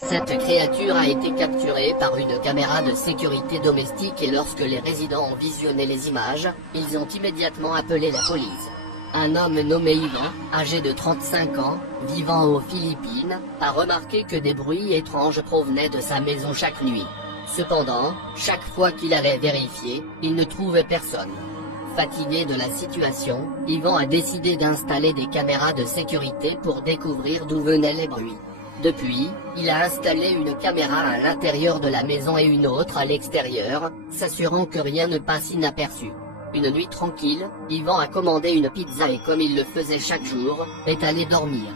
Cette créature a été capturée par une caméra de sécurité domestique et lorsque les résidents ont visionné les images, ils ont immédiatement appelé la police. Un homme nommé Ivan, âgé de 35 ans, vivant aux Philippines, a remarqué que des bruits étranges provenaient de sa maison chaque nuit. Cependant, chaque fois qu'il allait vérifier, il ne trouvait personne. Fatigué de la situation, Ivan a décidé d'installer des caméras de sécurité pour découvrir d'où venaient les bruits. Depuis, il a installé une caméra à l'intérieur de la maison et une autre à l'extérieur, s'assurant que rien ne passe inaperçu. Une nuit tranquille, Ivan a commandé une pizza et comme il le faisait chaque jour, est allé dormir.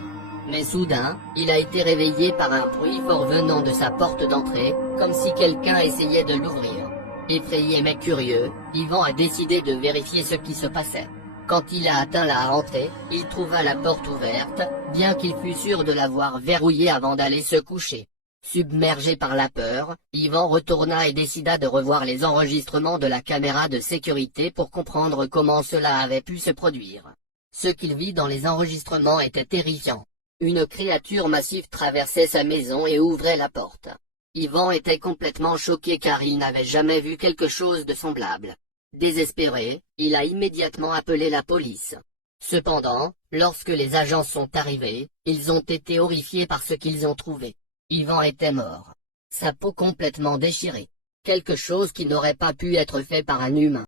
Mais soudain, il a été réveillé par un bruit fort venant de sa porte d'entrée, comme si quelqu'un essayait de l'ouvrir. Effrayé mais curieux, Ivan a décidé de vérifier ce qui se passait. Quand il a atteint la rentrée, il trouva la porte ouverte, bien qu'il fût sûr de l'avoir verrouillée avant d'aller se coucher. Submergé par la peur, Ivan retourna et décida de revoir les enregistrements de la caméra de sécurité pour comprendre comment cela avait pu se produire. Ce qu'il vit dans les enregistrements était terrifiant. Une créature massive traversait sa maison et ouvrait la porte. Ivan était complètement choqué car il n'avait jamais vu quelque chose de semblable. Désespéré, il a immédiatement appelé la police. Cependant, lorsque les agents sont arrivés, ils ont été horrifiés par ce qu'ils ont trouvé. Ivan était mort. Sa peau complètement déchirée. Quelque chose qui n'aurait pas pu être fait par un humain.